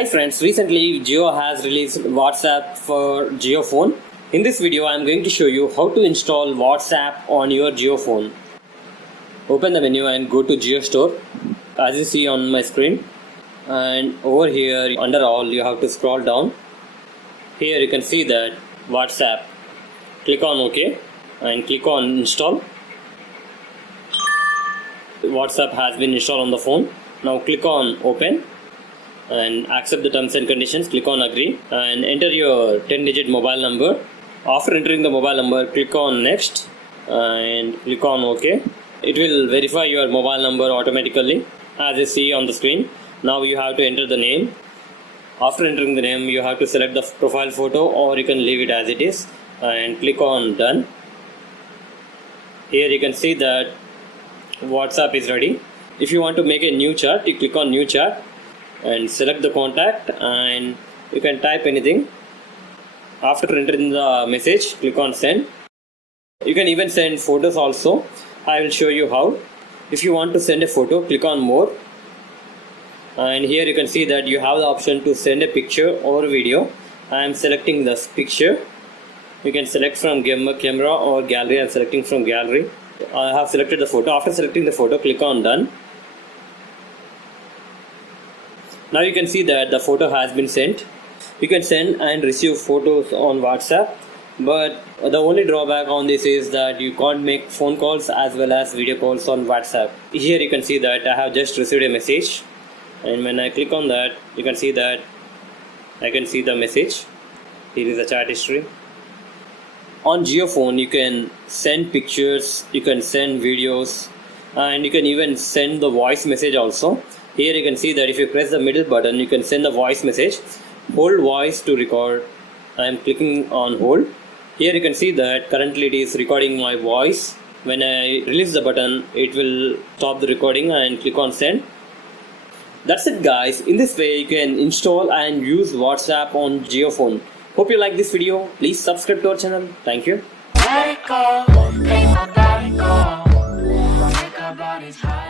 Hi friends, recently Jio has released WhatsApp for Jio Phone. In this video I am going to show you how to install WhatsApp on your Jio Phone. Open the menu and go to Jio Store as you see on my screen, and over here under all you have to scroll down. Here you can see that WhatsApp. Click on OK and click on install. WhatsApp has been installed on the phone. Now click on open and accept the terms and conditions. Click on agree and enter your 10-digit mobile number. After entering the mobile number, click on next and click on OK. It will verify your mobile number automatically as you see on the screen. Now you have to enter the name. After entering the name, you have to select the profile photo or you can leave it as it is and click on done. Here you can see that WhatsApp is ready. If you want to make a new chat, you click on new chat and select the contact and you can type anything. After entering the message, click on send. You can even send photos also. I will show you how. If you want to send a photo, click on more, and here you can see that you have the option to send a picture or video. I am selecting this picture. You can select from camera or gallery. I am selecting from gallery. I have selected the photo. After selecting the photo, click on done. Now you can see that the photo has been sent. You can send and receive photos on WhatsApp, but the only drawback on this is that you can't make phone calls as well as video calls on WhatsApp. Here you can see that I have just received a message, and when I click on that, you can see that I can see the message. Here is the chat history. On Jio Phone, you can send pictures, you can send videos, and you can even send the voice message also. Here you can see that if you press the middle button, you can send the voice message. Hold voice to record. I am clicking on hold. Here you can see that currently it is recording my voice. When I release the button, it will stop the recording and click on send. That's it guys. In this way you can install and use WhatsApp on Jio Phone. Hope you like this video. Please subscribe to our channel. Thank you. Let it go, make my body go, take our bodies high.